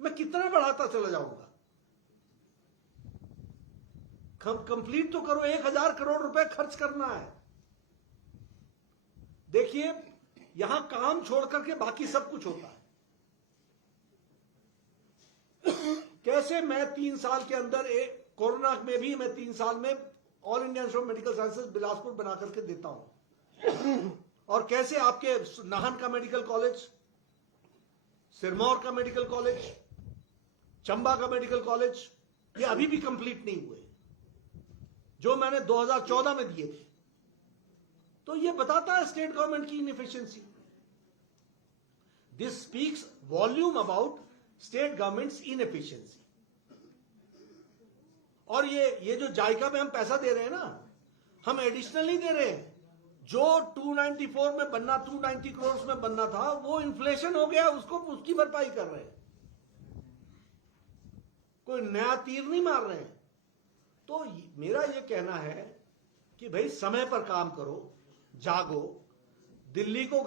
मैं कितना बढ़ाता चला जाऊंगा? कंप्लीट तो करो। 1,000 करोड़ रुपए खर्च करना है। देखिए, यहां काम छोड़ करके बाकी सब कुछ होता है। कैसे मैं 3 साल के अंदर, कोरोना में भी मैं 3 साल में all India institute of medical sciences Bilaspur बना करके देता हूं, और कैसे आपके नाहन का मेडिकल कॉलेज, सिरमौर का मेडिकल कॉलेज, चंबा का मेडिकल कॉलेज, ये अभी भी कंप्लीट नहीं हुए, जो मैंने 2014 में दिए थे। तो ये बताता है स्टेट गवर्नमेंट की inefficiency. This speaks volume about state governments inefficiency. और ये जो जायका में हम पैसा दे रहे हैं ना, हम एडिशनल नहीं दे रहे हैं। जो 294 में बनना, 290 करोड़ में बनना था, वो इन्फ्लेशन हो गया, उसकी भरपाई कर रहे हैं। कोई नया तीर नहीं मार रहे हैं। तो मेरा ये कहना है कि भाई समय पर काम करो, जागो। दिल्ली को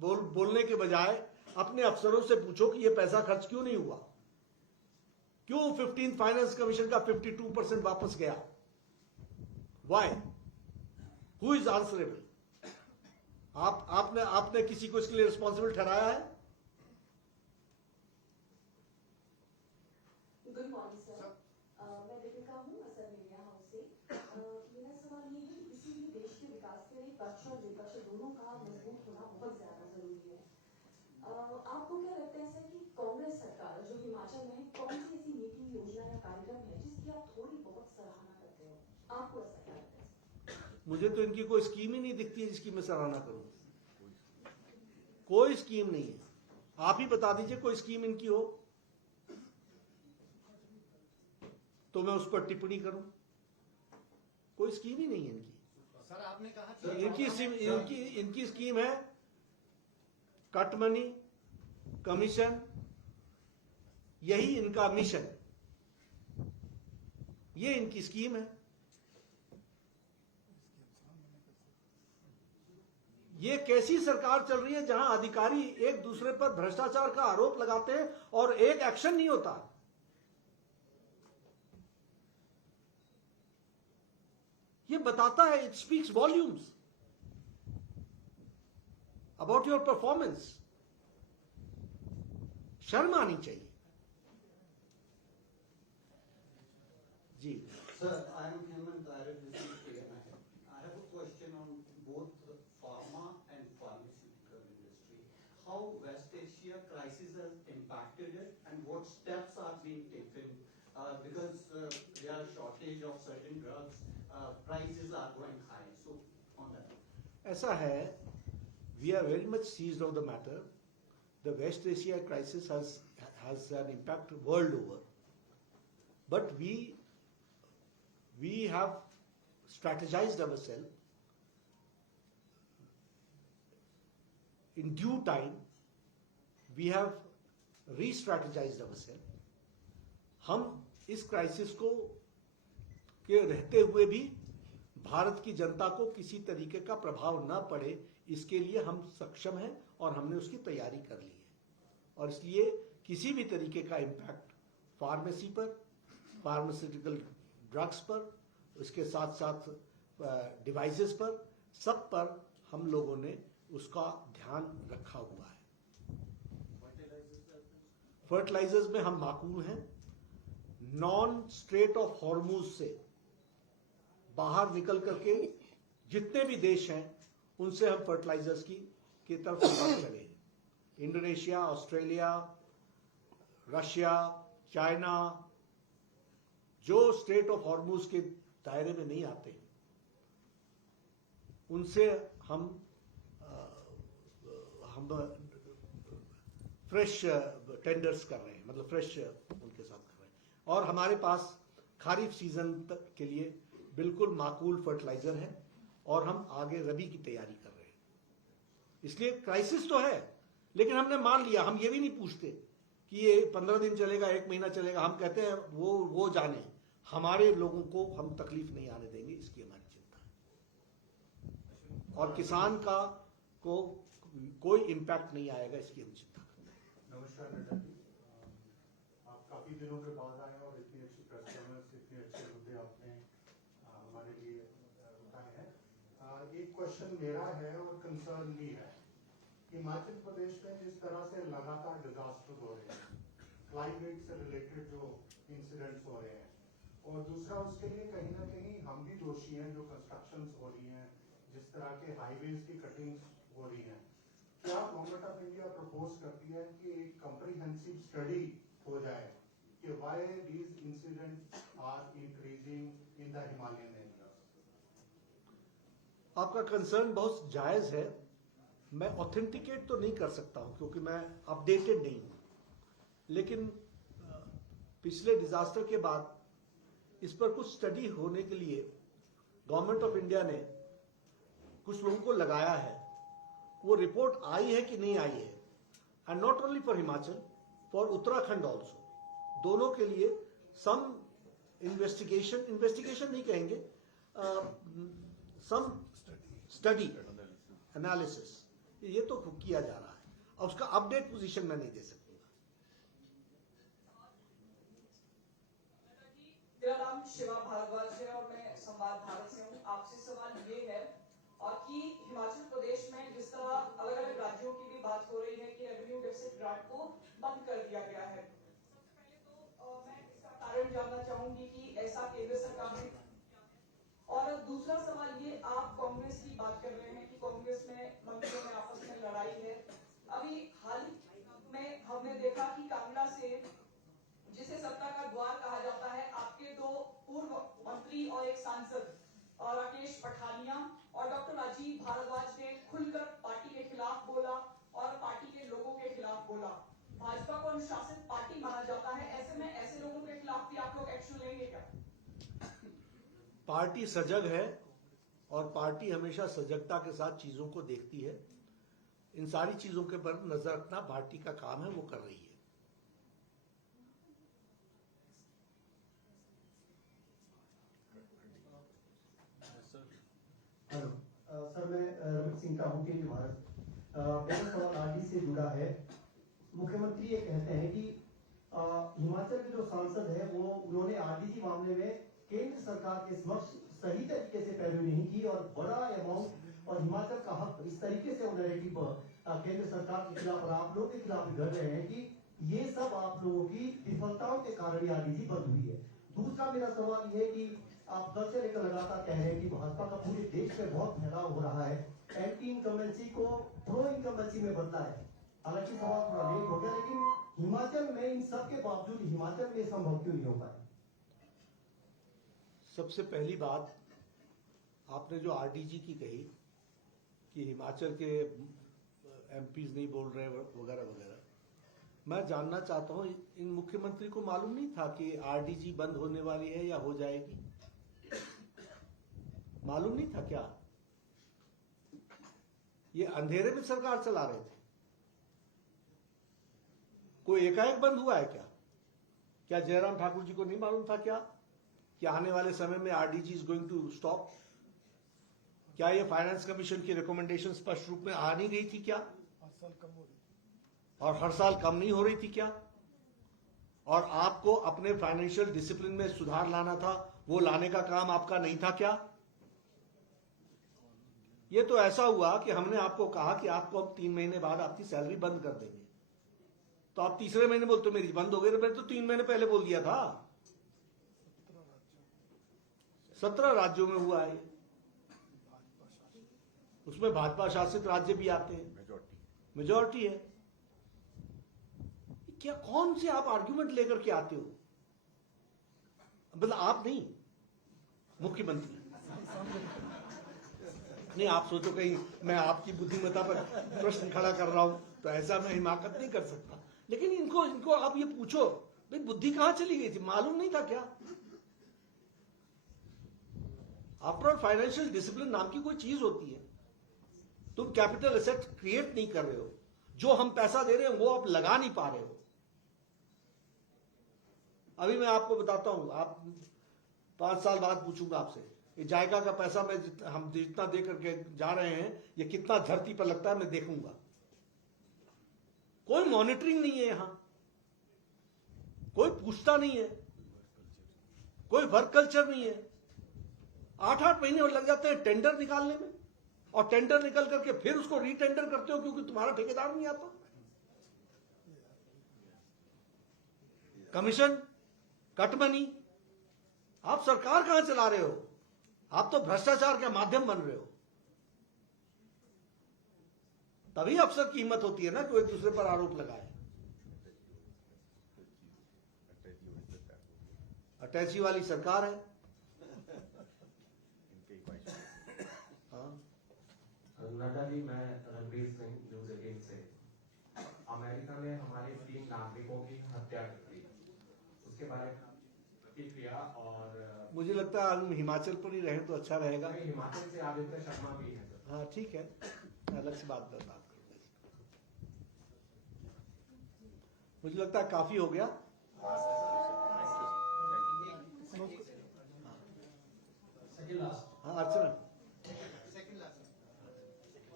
बोलने के बजाय अपने अफसरों से पूछो कि ये पैसा खर्च क्यों नहीं हुआ, क्यों 15th फाइनेंस कमीशन का 52% वापस गया, वाई, हु इज आंसरेबल? आपने किसी को इसके लिए रिस्पॉन्सिबल ठहराया है? गुड मॉर्निंग सर, मैं दीपिका हूँ असर मीडिया हाउस से। मेरा सवाल ये है कि किसी भी देश के विकास के लिए पक्ष और विपक्ष दोनों का मजबूत होना बहुत ज्यादा जरूरी है। आपको क्या लगता है सर कि कांग्रेस सरकार जो हिमाचल में है, कौन सी ऐसी नीति, योजना या कार्यक्रम है जिसकी आप थोड़ी बहुत सराहना करते हो? आपको ऐसा क्या लगता है? मुझे तो इनकी कोई स्कीम ही नहीं दिखती है जिसकी मैं सराहना करूं। कोई स्कीम नहीं है। आप ही बता दीजिए कोई स्कीम इनकी हो तो मैं उस पर टिप्पणी करूं। कोई स्कीम ही नहीं है इनकी। सर आपने कहा इनकी स्कीम है कट मनी, कमीशन, यही इनका मिशन, ये इनकी स्कीम है। ये कैसी सरकार चल रही है जहां अधिकारी एक दूसरे पर भ्रष्टाचार का आरोप लगाते हैं और एक एक्शन नहीं होता। ये बताता है, it speaks volumes about your performance. शर्म आनी चाहिए। जी Sir, I am Hemant Arif, this is KMI. I have a question on both pharma and pharmaceutical industry. How West Asia crisis has impacted it and what steps are being taken because there are shortage of certain drugs, prices are going high. So on that. ऐसा है, we are very much seized of the matter. The West Asia crisis has an impact world over, but we have strategized ourselves. In due time, we have re-strategized ourselves. हम इस crisis को के रहते हुए भी भारत की जनता को किसी तरीके का प्रभाव न पड़े, इसके लिए हम सक्षम हैं और हमने उसकी तैयारी कर ली है। और इसलिए किसी भी तरीके का इम्पैक्ट फार्मेसी पर, फार्मास्यूटिकल ड्रग्स पर, उसके साथ साथ डिवाइसेस पर, सब पर हम लोगों ने उसका ध्यान रखा हुआ है। फर्टिलाइजर्स में हम माकूल हैं। नॉन स्ट्रेट ऑफ हॉर्मूज से बाहर निकल करके जितने भी देश हैं उनसे हम फर्टिलाइजर्स की तरफ बढ़ चले हैं। इंडोनेशिया, ऑस्ट्रेलिया, रशिया, चाइना, जो स्ट्रेट ऑफ हॉर्मूज के दायरे में नहीं आते उनसे हम फ्रेश टेंडर्स कर रहे हैं, मतलब फ्रेश उनके साथ कर रहे हैं। और हमारे पास खारिफ सीजन के लिए बिल्कुल माकूल फर्टिलाइजर है और हम आगे रबी की तैयारी कर रहे हैं। इसलिए क्राइसिस तो है, लेकिन हमने मान लिया। हम ये भी नहीं पूछते कि ये 15 दिन चलेगा, 1 महीना चलेगा। हम कहते हैं वो जाने, हमारे लोगों को हम तकलीफ नहीं आने देंगे, इसकी हमारी चिंता है। और किसान को कोई इम्पैक्ट नहीं आएगा, इसकी हम चिंता करते हैं। नमस्कार नड्डा जी, आप काफी दिनों के बाद आए और इतनी अच्छी प्रेस कॉन्फ्रेंस, इतने अच्छे मुद्दे एक क्वेश्चन मेरा है और कंसर्न भी है। हिमाचल प्रदेश में जिस तरह से लगातार डिजास्टर हो रहे हैं, क्लाइमेट से रिलेटेड जो इंसिडेंट्स हो रहे हैं, और दूसरा उसके लिए कहीं ना कहीं हम भी दोषी हैं जो कंस्ट्रक्शंस हो रही हैं, जिस तरह के हाईवेज की कटिंग्स हो रही हैं। क्या गवर्नमेंट ऑफ इंडिया प्रपोज करती है कि एक कॉम्प्रिहेंसिव स्टडी हो जाए कि why these incidents are increasing in the Himalayan areas? आपका कंसर्न बहुत जायज है। मैं ऑथेंटिकेट तो नहीं कर सकता हूं क्योंकि मैं अपडेटेड नहीं हूं, लेकिन पिछले डिजास्टर के बाद इस पर कुछ स्टडी होने के लिए गवर्नमेंट ऑफ इंडिया ने कुछ लोगों को लगाया है। वो रिपोर्ट आई है कि नहीं आई है, and not only for Himachal, for Uttarakhand also, दोनों के लिए सम इन्वेस्टिगेशन नहीं कहेंगे, सम स्टडी एनालिसिस ये तो किया जा रहा है, और उसका अपडेट पोजीशन मैं नहीं दे सकूंगा। मेरा नाम शिवा भारद्वाज है और मैं संवाद भारत से हूँ। आपसे सवाल ये है कि हिमाचल प्रदेश में जिस तरह अलग अलग राज्यों की भी बात हो रही है कि रेवेन्यू डेफिसिट ग्रांट को बंद कर दिया गया है, सबसे पहले तो मैं इसका कारण जानना चाहूंगी कि ऐसा केंद्र सरकार ने, और दूसरा सवाल ये, आप कांग्रेस की बात कर रहे हैं कि कांग्रेस में मंत्रियों में आपस में लड़ाई है। अभी हाल में हमने देखा कि कांगड़ा से, जिसे सत्ता का द्वार कहा जाता है, आपके दो पूर्व मंत्री और एक सांसद राकेश पठानिया और डॉक्टर राजीव भारद्वाज ने खुलकर पार्टी के खिलाफ बोला और पार्टी के लोगों के खिलाफ बोला। भाजपा को अनुशासित पार्टी माना जाता है, ऐसे में ऐसे लोगों के खिलाफ भी आप लोग एक्शन लेंगे क्या? पार्टी सजग है और पार्टी हमेशा सजगता के साथ चीजों को देखती है। इन सारी चीजों के पर नजर रखना पार्टी का काम है, वो कर रही है। हेलो सर, मैं रविंद्र सिंह टाहू के लिए भारत। मेरा सवाल आरडी से जुड़ा है। मुख्यमंत्री ये कहते हैं कि हिमाचल के जो सांसद है वो उन्होंने आरडीजी मामले में केंद्र सरकार के समक्ष सही तरीके से पैरवी नहीं की और बड़ा अमाउंट और हिमाचल का हक, इस तरीके से नैरेटिव केंद्र सरकार के खिलाफ और आप लोगों के खिलाफ गढ़ रहे हैं कि ये सब आप लोगों की विफलताओं के कारण आरडीजी बंद हुई है। दूसरा मेरा सवाल ये है कि आप कल से लेकर लगातार कह रहे हैं कि भाजपा का पूरे देश में बहुत फैलाव हो रहा है, एंटी इनकम्बेंसी को प्रो इनकम्बेंसी में बदला है। हालांकि सवाल थोड़ा लेट हो गया, लेकिन हिमाचल में इन सब के बावजूद हिमाचल में संभव क्यों नहीं हो पाए? सबसे पहली बात, आपने जो आरडीजी की कही कि हिमाचल के एमपीज नहीं बोल रहे वगैरह वगैरह, मैं जानना चाहता हूं, इन मुख्यमंत्री को मालूम नहीं था कि आरडीजी बंद होने वाली है या हो जाएगी? मालूम नहीं था क्या? ये अंधेरे में सरकार चला रहे थे। कोई एकाएक बंद हुआ है क्या? क्या जयराम ठाकुर जी को नहीं मालूम था क्या कि आने वाले समय में RDG is going to stop? क्या ये फाइनेंस कमीशन की रिकमेंडेशन स्पष्ट रूप में आ नहीं गई थी क्या? और हर साल कम नहीं हो रही थी क्या? और आपको अपने फाइनेंशियल डिसिप्लिन में सुधार लाना था, वो लाने का काम आपका नहीं था क्या? ये तो ऐसा हुआ कि हमने आपको कहा कि आपको अब 3 महीने बाद आपकी सैलरी बंद कर देंगे, तो आप तीसरे महीने बोलते मेरी बंद हो गई। मैंने तो 3 महीने पहले बोल दिया था। 17 राज्यों में हुआ है, उसमें भाजपा शासित राज्य भी आते हैं, मेजॉरिटी है। क्या कौन से आप आर्ग्यूमेंट लेकर के आते हो? मतलब आप नहीं, मुख्यमंत्री नहीं। आप सोचो कहीं मैं आपकी बुद्धिमत्ता पर प्रश्न खड़ा कर रहा हूं, तो ऐसा मैं हिमाकत नहीं कर सकता। लेकिन इनको आप ये पूछो, भाई बुद्धि कहां चली गई थी? मालूम नहीं था क्या? आफ्टर ऑल फाइनेंशियल डिसिप्लिन नाम की कोई चीज होती है। तुम कैपिटल एसेट क्रिएट नहीं कर रहे हो, जो हम पैसा दे रहे हैं वो आप लगा नहीं पा रहे हो। अभी मैं आपको बताता हूं, आप 5 साल बाद पूछूंगा आपसे, ये जायका का पैसा हम जितना दे करके जा रहे हैं, ये कितना धरती पर लगता है, मैं देखूंगा। कोई मॉनिटरिंग नहीं है यहां, कोई पूछता नहीं है, कोई वर्क कल्चर नहीं है। 8-8 महीने और लग जाते हैं टेंडर निकालने में। और टेंडर निकल करके फिर उसको रीटेंडर करते हो क्योंकि तुम्हारा ठेकेदार नहीं आता। कमीशन, कट मनी, आप सरकार कहां चला रहे हो? आप तो भ्रष्टाचार के माध्यम बन रहे हो। तभी अफसर की हिम्मत होती है ना कि वो एक दूसरे पर आरोप लगाए। अटैची वाली सरकार है। नड्डा जी, मैं रणवीर सिंह, न्यूज 18 से। अमेरिका में हमारे 3 नागरिकों की हत्या की थी, उसके बारे में प्रतिक्रिया। और मुझे लगता है हम हिमाचल पर ही रहे तो अच्छा रहेगा। हिमाचल से आदित्य शर्मा भी है सर। हाँ ठीक है, अलग से बात करो। मुझे लगता है काफी हो गया। Second last. हाँ अर्चना।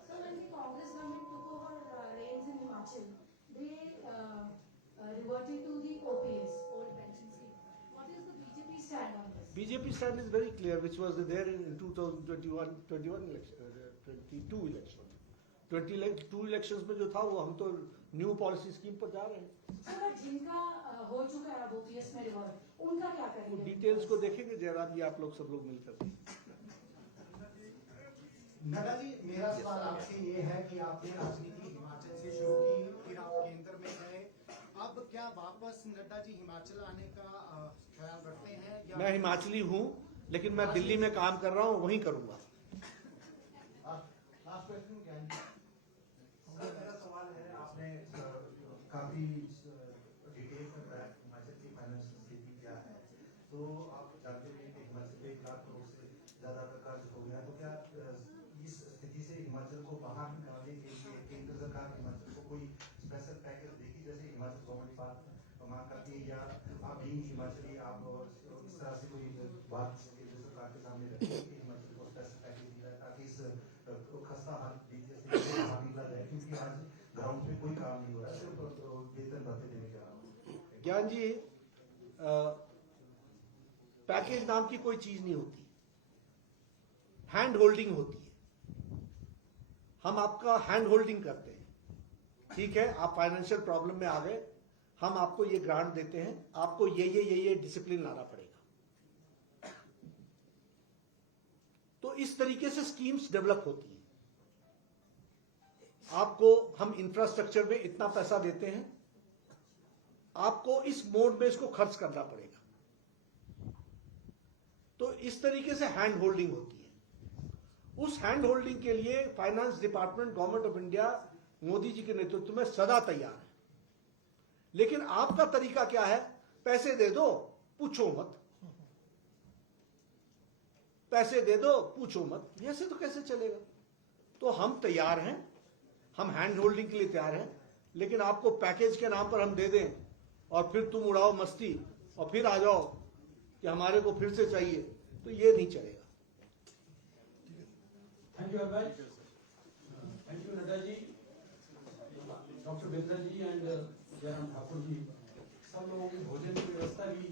So when the Congress government took over reins in Himachal, they reverted to the OPS, old pension scheme. What is the BJP stand on this? BJP stand is very clear, which was there in 2021 election, 22 election. 22 elections में जो था वो हम तो new policy scheme पर जा रहे हैं। सर जिनका हो चुका है अब OPS में रिवर्ट, उनका क्या करेंगे? डिटेल्स को देखेंगे जयराम जी, आप लोग सब लोग मिलकर। नड्डा जी, मेरा सवाल आपसे ये है कि आपने राजनीति हिमाचल से शुरू की, फिर आप केंद्र में गए, अब क्या वापस नड्डा जी हिमाचल आने का ख्याल रखते हैं या? मैं हिमाचली हूँ, लेकिन मैं दिल्ली में काम कर रहा हूँ, वहीं करूंगा। लास्ट क्वेश्चन क्या है? मेरा सवाल है, आपने काफी डिटेल में बताया हिमाचल की फाइनेंशियल स्थिति क्या है, तो आप जानते हैं कि हिमाचल में 1 लाख करोड़ से ज्यादा का कर्ज हो गया, तो क्या इस स्थिति से हिमाचल को बाहर निकालने के लिए केंद्र सरकार हिमाचल को कोई स्पेशल पैकेज देगी, जैसे हिमाचल गवर्नमेंट बात मांग करती है, या आप भी हिमाचली आप इस तरह से कोई बात केंद्र सरकार के सामने रखी है कि हिमाचल को स्पेशल पैकेज दिया जाए ताकि इस खस्ता हाल से बाहर निकला जाए, क्योंकि आज ग्राउंड पे कोई काम नहीं हो रहा है, सिर्फ वेतन भत्ते देने का। ज्ञान जी, पैकेज नाम की कोई चीज नहीं होती, हैंड होल्डिंग होती है। हम आपका हैंड होल्डिंग करते हैं, ठीक है, आप फाइनेंशियल प्रॉब्लम में आ गए, हम आपको ये ग्रांट देते हैं, आपको ये डिसिप्लिन लाना पड़ेगा। तो इस तरीके से स्कीम्स डेवलप होती है। आपको हम इंफ्रास्ट्रक्चर में इतना पैसा देते हैं, आपको इस मोड में इसको खर्च करना पड़ेगा। तो इस तरीके से हैंड होल्डिंग होती है। उस हैंड होल्डिंग के लिए finance department government of India Modi ji के नेतृत्व में सदा तैयार है। लेकिन आपका तरीका क्या है? पैसे दे दो, पूछो मत। पैसे दे दो, पूछो मत। ऐसे तो कैसे चलेगा? तो हम तैयार हैं, हम हैंड होल्डिंग के लिए तैयार हैं, लेकिन आपको पैकेज के नाम पर हम दे दें और फिर तुम उड़ाओ मस्ती और फिर आ जाओ कि हमारे को फिर से चाहिए, तो ये नहीं चलेगा। थैंक यू भाई, thank you Nadda ji, doctor Binder ji and Jairam Thakur ji, सब लोगों की भोजन की व्यवस्था भी